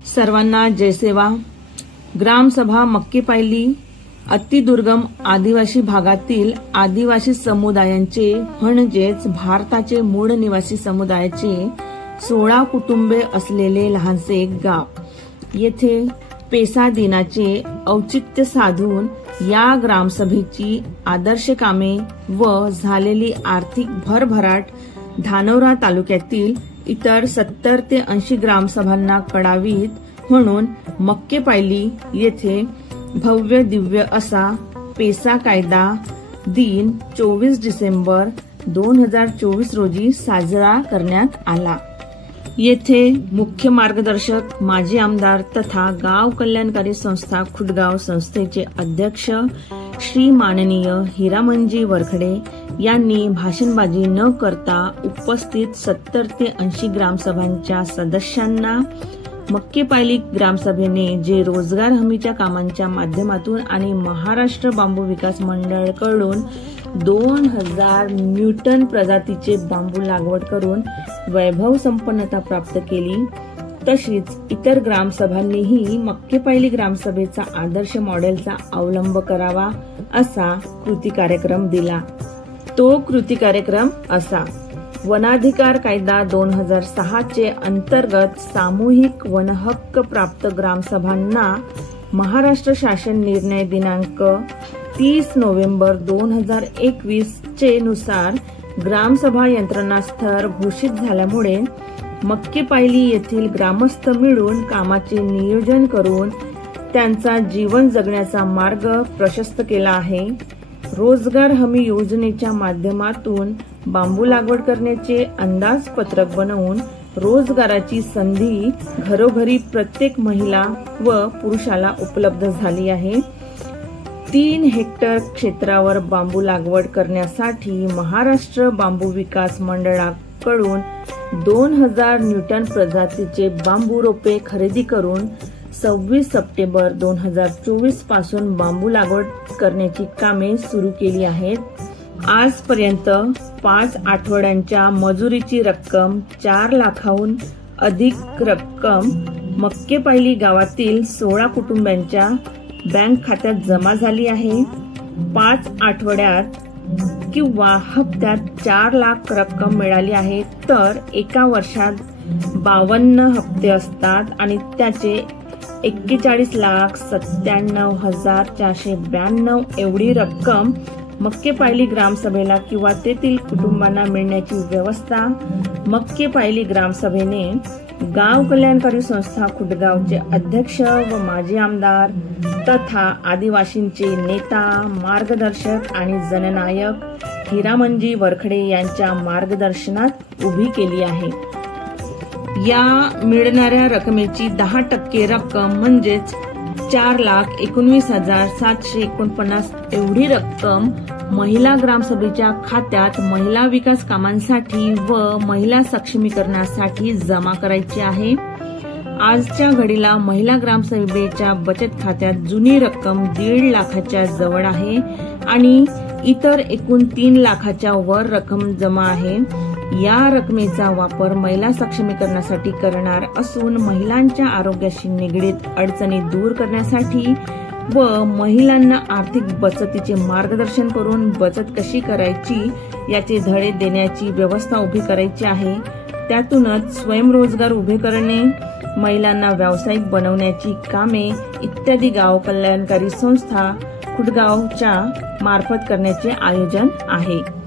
सर्वांना जय सेवा। ग्रामसभा मक्केपायली अतिदुर्गम आदिवासी भागातील आदिवासी समुदायांचे म्हणजेच भारताचे मूळ निवासी समुदायाचे 16 कुटुंबे असलेले लहानसे एक गाव। येथे पेसा दिनाचे औचित्य साधून या ग्रामसभेची आदर्श कामे व झालेली आर्थिक भरभराट धानोरा तालुक्यातील इतर 70 ते 80 ग्रामसभांना कळावीत म्हणून मक्केपायली येथे भव्य दिव्य असा पेसा कायदा दिन 24 डिसेंबर 2024 रोजी साजरा करण्यात आला। येथे मुख्य मार्गदर्शक माजी आमदार तथा गाव कल्याणकारी संस्था खुटगाव संस्थेचे अध्यक्ष श्री माननीय हिरामनजी वरखडे यांनी भाषणबाजी न करता उपस्थित 70 ते 80 ग्रामसभांच्या सदस्यांना मक्केपायली ग्रामसभेने जे रोजगार हमीच्या कामांच्या माध्यमातून आणि महाराष्ट्र बांबू विकास मंडळाकडून 2000 न्यूटन प्रजातीचे बांबू लागवड करून वैभव संपन्नता प्राप्त केली, तशीच इतर ग्रामसभांनीही मक्केपायली ग्रामसभेचा आदर्श मॉडेलचा अवलंब करावा असा कृती कार्यक्रम दिला। तो कृती कार्यक्रम असा: वनाधिकार कायदा 2006 चे अंतर्गत सामूहिक वनहक्क प्राप्त ग्रामसभांना महाराष्ट्र शासन निर्णय दिनांक 30 नोव्हेंबर 2021 चे नुसार ग्रामसभा यंत्रणा स्तर घोषित झाल्यामुळे मक्केपायली येथील ग्रामस्थ मिळून कामाचे नियोजन करून त्यांचा जीवन जगण्याचा मार्ग प्रशस्त केला आहे। रोजगार हमी योजनेच्या माध्यमातून बांबू लागवड करण्याचे अंदाजपत्रक बनवून रोजगाराची संधी घरोघरी प्रत्येक महिला व पुरुषाला उपलब्ध झाली आहे। 3 हेक्टर क्षेत्रावर बांबू लागवड करण्यासाठी महाराष्ट्र बांबू विकास मंडळाकडून 2000 न्यूटन प्रजातीचे बांबू रोपे खरेदी करून 26 सप्टेंबर 2024 पासून बांबू लागवड करण्याची कामे सुरू केली आहेत। आजपर्यंत 5 आठवड्यांच्या मजुरीची रक्कम 4 लाखाहून अधिक रक्कम मक्केपायली गावातील 16 कुटुंबांच्या बँक खात्यात जमा झाली आहे। 5 आठवड्यात किंवा हप्त्यात 4 लाख रक्कम मिळाली आहे, तर एका वर्षात 52 हप्ते असतात आणि त्याचे 41,97,492 एवढी रक्कम मक्केपायली ग्रामसभेला किंवा तेथील कुटुंबांना मिळण्याची व्यवस्था मक्केपायली ग्रामसभेने गाव कल्याणकारी संस्था खुटगावचे अध्यक्ष व माजी आमदार तथा आदिवासींचे नेता, मार्गदर्शक आणि जननायक हिरामनजी वरखडे यांच्या मार्गदर्शनात उभी केली आहे। या मिळणाऱ्या रकमेची 10% रक्कम म्हणजेच 4,19,749 एवढी रक्कम महिला ग्रामसभेच्या खात्यात महिला विकास कामांसाठी व महिला सक्षमीकरणासाठी जमा करायची आहे। आजच्या घडीला महिला ग्रामसभेच्या बचत खात्यात जुनी रक्कम 1.5 लाखाच्या जवळ आहे आणि इतर एकूण 3 लाखाच्या वर रक्कम जमा आहे। या रकमेचा वापर महिला सक्षमीकरणासाठी करणार असून महिलांच्या आरोग्याशी निगडीत अडचणी दूर करण्यासाठी व महिलांना आर्थिक बचतीचे मार्गदर्शन करून बचत कशी करायची याचे धडे देण्याची व्यवस्था उभी करायची आहे। त्यातूनच स्वयंरोजगार उभे करणे, महिलांना व्यावसायिक बनवण्याची कामे इत्यादी गाव कल्याणकारी संस्था खुटगावच्या मार्फत करण्याचे आयोजन आहे।